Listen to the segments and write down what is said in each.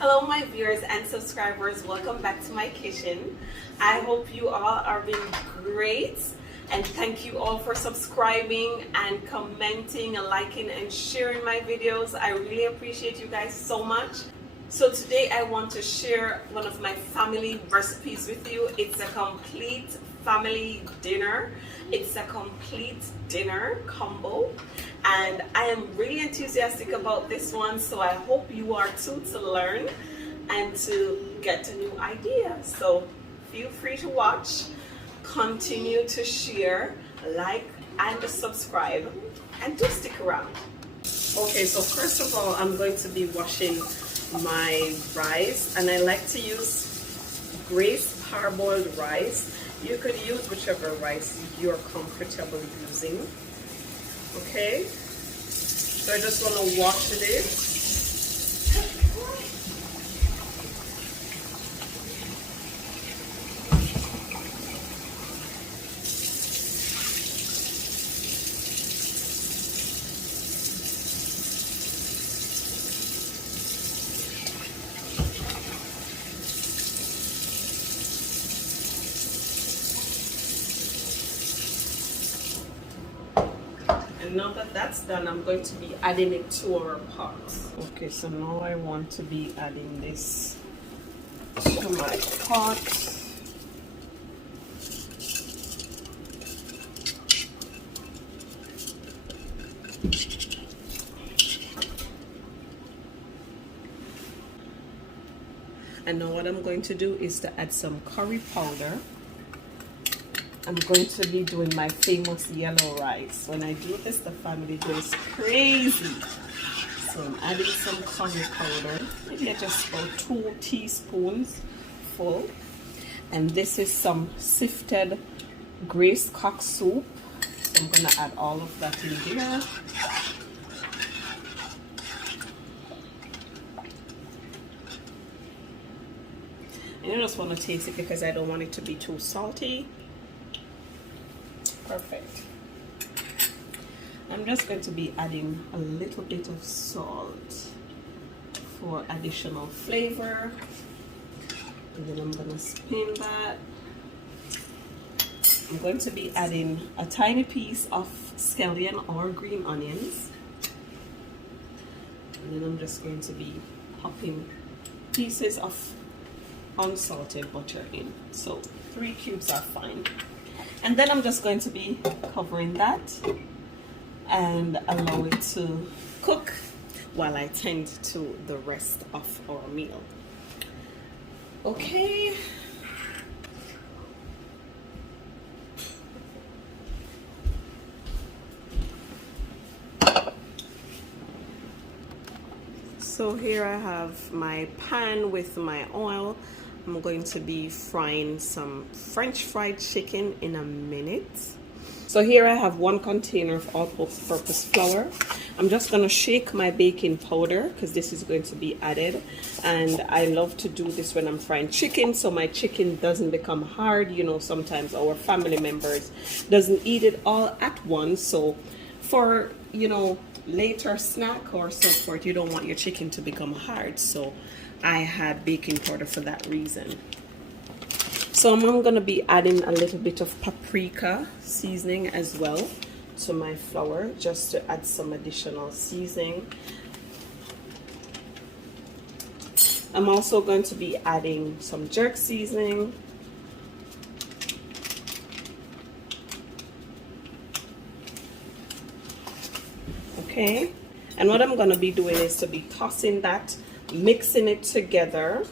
Hello my viewers and subscribers, welcome back to my kitchen. I hope you all are doing great, and thank you all for subscribing and commenting and liking and sharing my videos. I really appreciate you guys so much. So today I want to share one of my family recipes with you. It's a complete family dinner. It's a complete dinner combo, and I am really enthusiastic about this one, so I hope you are too, to learn and to get a new idea. So feel free to watch, continue to share, like and subscribe, and do stick around. Okay, so first of all, I'm going to be washing my rice, and I like to use Grace parboiled rice. You could use whichever rice you're comfortable using. Okay, so I just want to wash this. And now that that's done, I'm going to be adding it to our pot. Okay, so now I want to be adding this to my pot. And now what I'm going to do is to add some curry powder. I'm going to be doing my famous yellow rice. When I do this, the family goes crazy. So I'm adding some curry powder. Maybe just about 2 teaspoons full. And this is some sifted Grace cock soup. So I'm going to add all of that in here. And I just want to taste it because I don't want it to be too salty. Perfect. I'm just going to be adding a little bit of salt for additional flavor, and then I'm going to spin that. I'm going to be adding a tiny piece of scallion or green onions, and then I'm just going to be popping pieces of unsalted butter in. So 3 cubes are fine. And then I'm just going to be covering that and allow it to cook while I tend to the rest of our meal. Okay. So here I have my pan with my oil. I'm going to be frying some French fried chicken in a minute. So here I have 1 container of all-purpose flour. I'm just going to shake my baking powder because this is going to be added. And I love to do this when I'm frying chicken so my chicken doesn't become hard. You know, sometimes our family members doesn't eat it all at once. So for, you know, later snack or so forth, you don't want your chicken to become hard. So I had baking powder for that reason. So I'm going to be adding a little bit of paprika seasoning as well to my flour, just to add some additional seasoning. I'm also going to be adding some jerk seasoning. Okay, and what I'm going to be doing is to be tossing that, mixing it together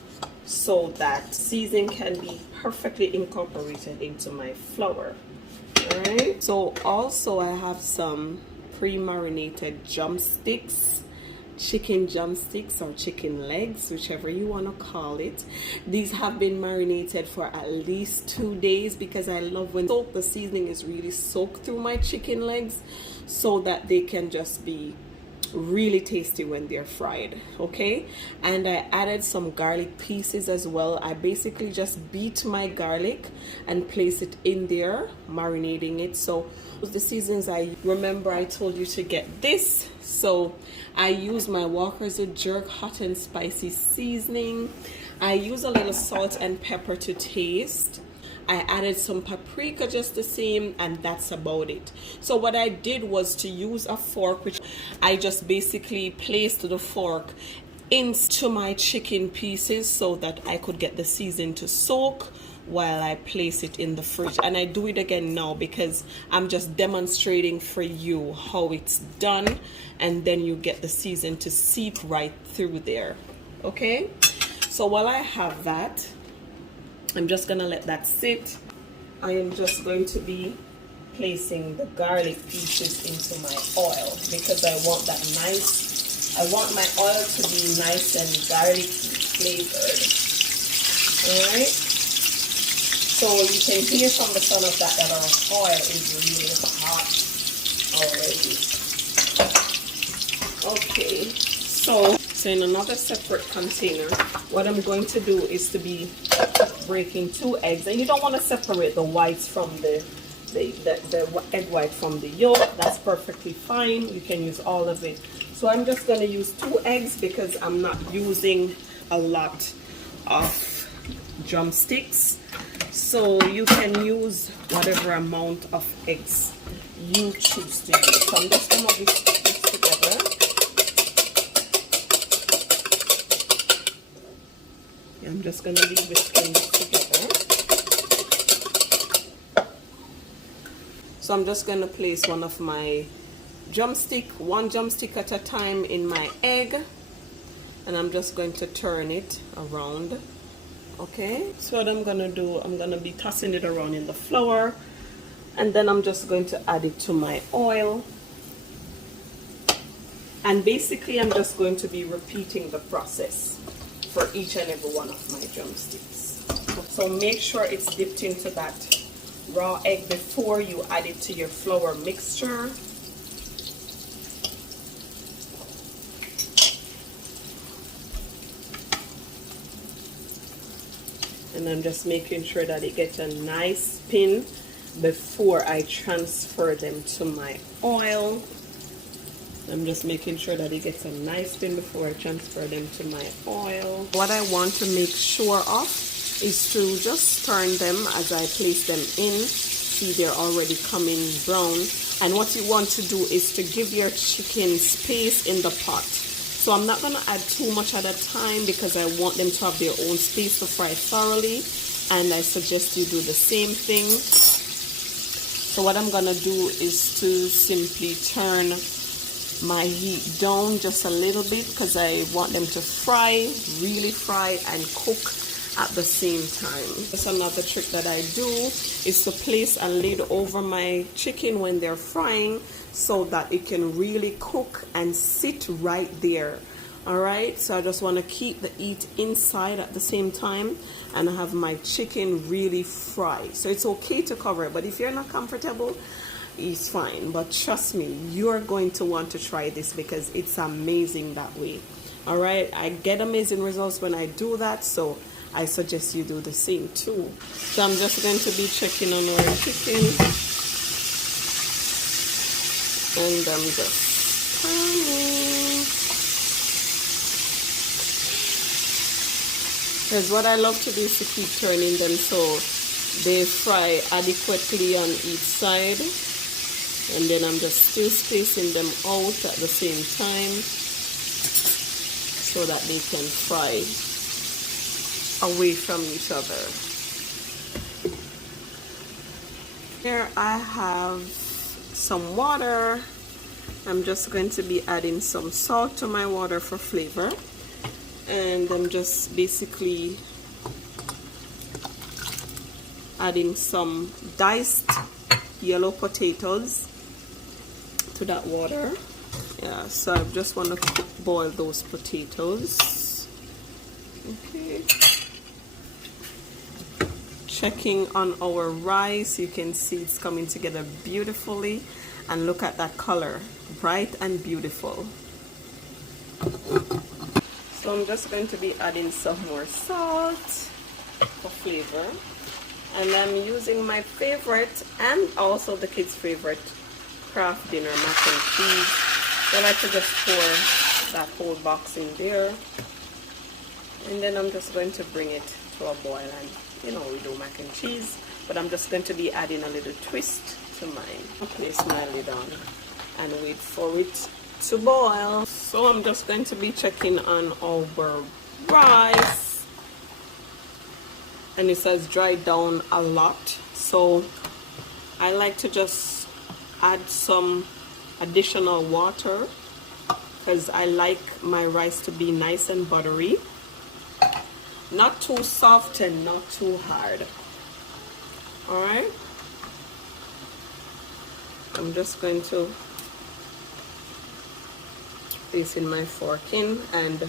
so that seasoning can be perfectly incorporated into my flour. Alright, so also I have some pre-marinated drumsticks, chicken drumsticks or chicken legs, whichever you want to call it. These have been marinated for at least 2 days because I love when the seasoning is really soaked through my chicken legs so that they can just be really tasty when they're fried. Okay, and I added some garlic pieces as well. I basically just beat my garlic and place it in there, marinating it. So the seasons, I remember I told you to get this, so I use my Walker's Jerk hot and spicy seasoning. I use a little salt and pepper to taste. I added some paprika just the same, and that's about it. So what I did was to use a fork, which I just basically placed the fork into my chicken pieces so that I could get the seasoning to soak while I place it in the fridge. And I do it again now because I'm just demonstrating for you how it's done, and then you get the seasoning to seep right through there. Okay, so while I have that, I'm just gonna let that sit. I am just going to be placing the garlic pieces into my oil because I want that nice, I want my oil to be nice and garlic flavored. Alright, so you can hear from the sound of that our oil is really hot already. Okay, so in another separate container, what I'm going to do is to be breaking 2 eggs, and you don't want to separate the whites from the egg white from the yolk. That's perfectly fine. You can use all of it. So I'm just going to use 2 eggs because I'm not using a lot of drumsticks. So you can use whatever amount of eggs you choose to use. So I'm just going to whisk this together. I'm just going to be whisking this together. So I'm just going to place one drumstick at a time in my egg, and I'm just going to turn it around. Okay, so what I'm going to do, I'm going to be tossing it around in the flour, and then I'm just going to add it to my oil. And basically I'm just going to be repeating the process for each and every one of my drumsticks. So make sure it's dipped into that raw egg before you add it to your flour mixture. And I'm just making sure that it gets a nice spin before I transfer them to my oil. I'm just making sure that it gets a nice spin before I transfer them to my oil. What I want to make sure of is to just turn them as I place them in. See, they're already coming brown. And what you want to do is to give your chicken space in the pot. So I'm not going to add too much at a time because I want them to have their own space to fry thoroughly. And I suggest you do the same thing. So what I'm going to do is to simply turn my heat down just a little bit because I want them to fry, really fry and cook at the same time. That's another trick that I do is to place a lid over my chicken when they're frying so that it can really cook and sit right there. Alright, so I just want to keep the heat inside at the same time and have my chicken really fry. So it's okay to cover it, but if you're not comfortable, it's fine. But trust me, you're going to want to try this because it's amazing that way. Alright, I get amazing results when I do that, so I suggest you do the same too. So I'm just going to be checking on our chicken, and I'm just turning. Because what I love to do is to keep turning them so they fry adequately on each side. And then I'm just still spacing them out at the same time so that they can fry away from each other. Here I have some water. I'm just going to be adding some salt to my water for flavor. And I'm just basically adding some diced yellow potatoes to that water. Yeah, so I just want to boil those potatoes. Okay. Checking on our rice, you can see it's coming together beautifully, and look at that color, bright and beautiful. So I'm just going to be adding some more salt for flavor. And I'm using my favorite and also the kids' favorite Kraft dinner mac and cheese. I like to just pour that whole box in there. And then I'm just going to bring it to a boil. And you know we do mac and cheese, but I'm just going to be adding a little twist to mine. I'll place my lid on and wait for it to boil. So I'm just going to be checking on our rice, and it says dried down a lot, so I like to just add some additional water because I like my rice to be nice and buttery, not too soft and not too hard. All right, I'm just going to place in my fork in, and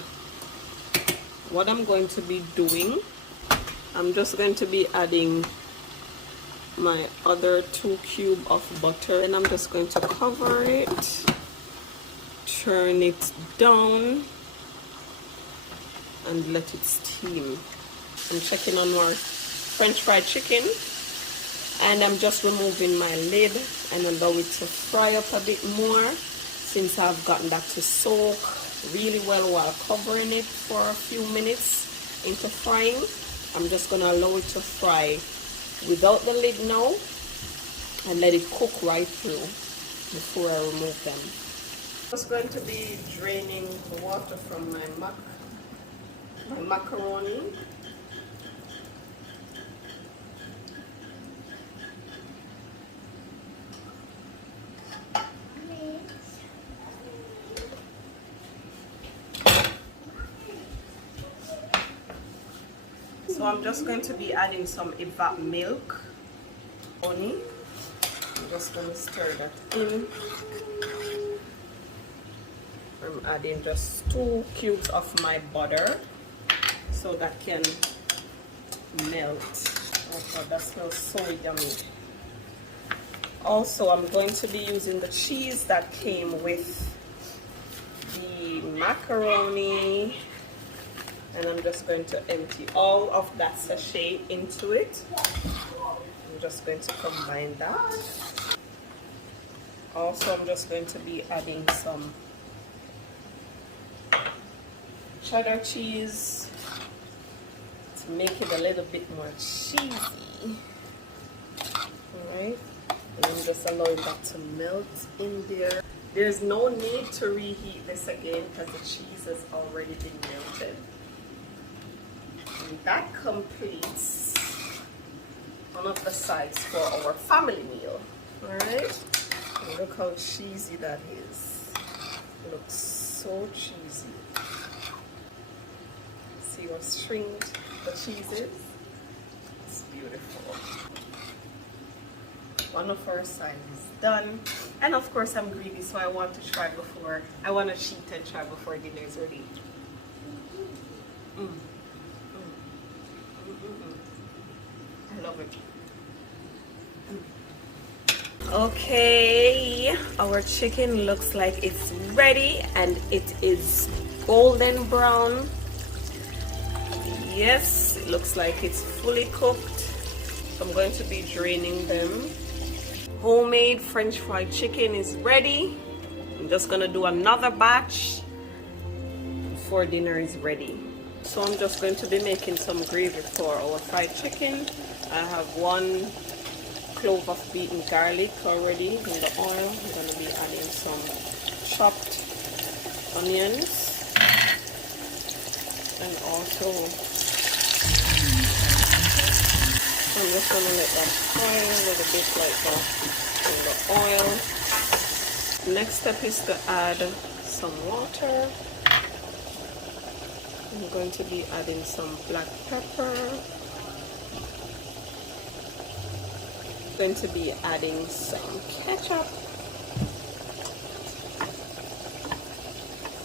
what I'm going to be doing, I'm just going to be adding my other 2 cubes of butter, and I'm just going to cover it, turn it down, and let it steam. I'm checking on our French fried chicken, and I'm just removing my lid and allow it to fry up a bit more, since I've gotten that to soak really well while covering it for a few minutes into frying. I'm just going to allow it to fry without the lid now and let it cook right through before I remove them. I'm just going to be draining the water from my macaroni. So I'm just going to be adding some evap milk. I'm just going to stir that in. I'm adding just 2 cubes of my butter so that can melt. Oh God, that smells so yummy. Also, I'm going to be using the cheese that came with the macaroni. And I'm just going to empty all of that sachet into it. I'm just going to combine that. Also, I'm just going to be adding some cheddar cheese to make it a little bit more cheesy. Alright, and I'm just allowing that to melt in there. There's no need to reheat this again because the cheese has already been melted. And that completes one of the sides for our family meal. Alright, and look how cheesy that is. It looks so cheesy. See how stringed the cheese is? It's beautiful. One of our sides is done. And of course I'm greedy, so I want to try before, I want to cheat and try before dinner is ready. I love it. Okay, our chicken looks like it's ready and it is golden brown. Yes, it looks like it's fully cooked. So I'm going to be draining them. Homemade French fried chicken is ready. I'm just gonna do another batch before dinner is ready. So I'm just going to be making some gravy for our fried chicken. I have 1 clove of beaten garlic already in the oil. I'm going to be adding some chopped onions and also I'm just going to let that fry a little bit like that in the oil. Next step is to add some water. I'm going to be adding some black pepper. I'm going to be adding some ketchup.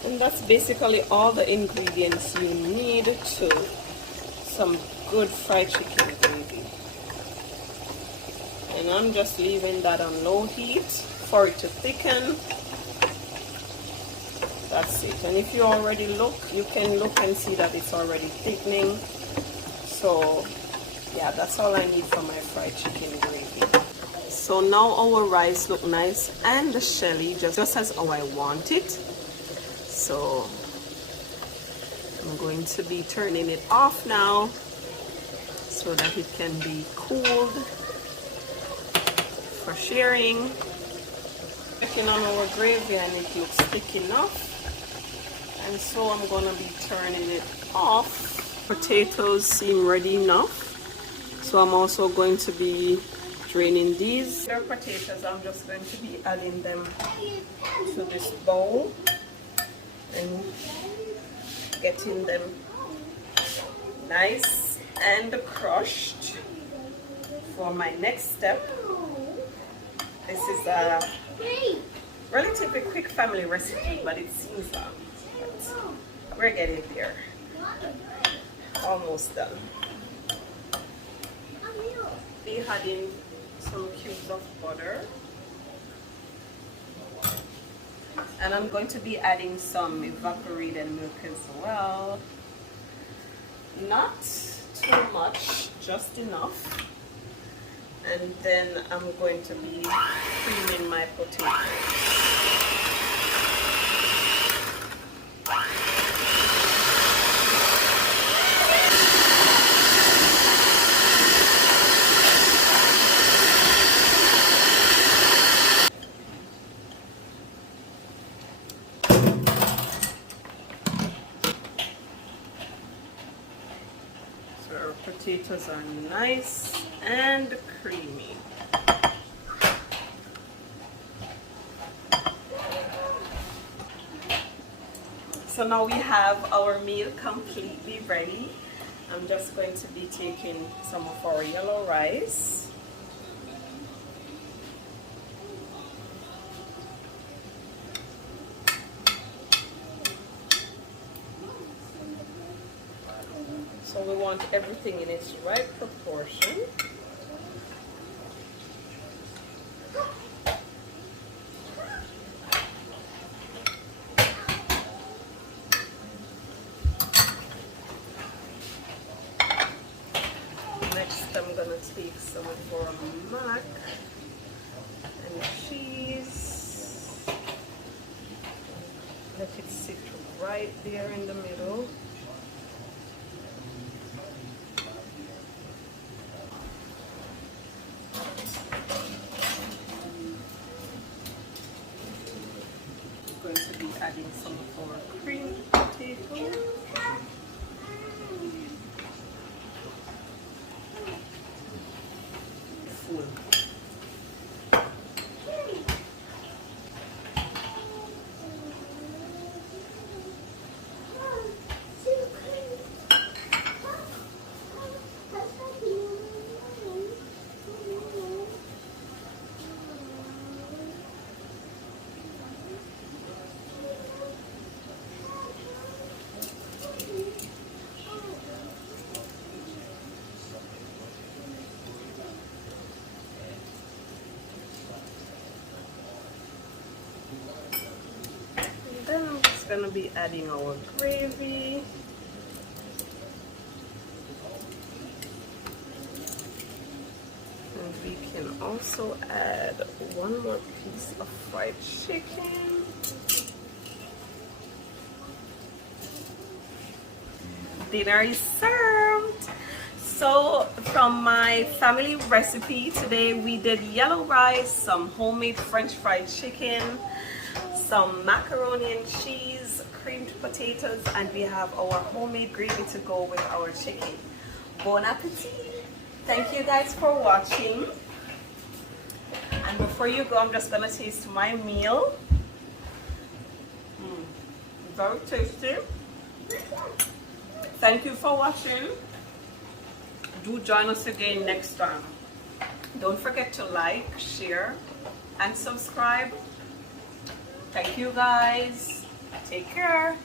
And that's basically all the ingredients you need to some good fried chicken gravy. And I'm just leaving that on low heat for it to thicken. That's it. And if you already look, you can look and see that it's already thickening. So yeah, that's all I need for my fried chicken gravy. So now our rice look nice and the shelly just as how I want it. So I'm going to be turning it off now so that it can be cooled for sharing. Checking on our gravy and it looks thick enough, and so I'm gonna be turning it off. Potatoes seem ready enough, so I'm also going to be draining these. They're potatoes. I'm just going to be adding them to this bowl and getting them nice and crushed for my next step. This is a relatively quick family recipe, but it seems long. But we're getting there. Almost done. Be adding some cubes of butter. And I'm going to be adding some evaporated milk as well. Not too much, just enough. And then I'm going to be creaming my potatoes. So our potatoes are nice and creamy. So now we have our meal completely ready. I'm just going to be taking some of our yellow rice. So we want everything in its right proportion. Next, I'm gonna take some of our mac and cheese. Let it sit right there in the middle. I'm going to be adding some of our creamed potato. Then I'm just going to be adding our gravy. And we can also add one more piece of fried chicken. Dinner is served. So from my family recipe today, we did yellow rice, some homemade French fried chicken, some macaroni and cheese, creamed potatoes, and we have our homemade gravy to go with our chicken. Bon appetit! Thank you guys for watching. And before you go, I'm just gonna taste my meal. Very tasty. Thank you for watching. Do join us again next time. Don't forget to like, share, and subscribe. Thank you guys. Take care.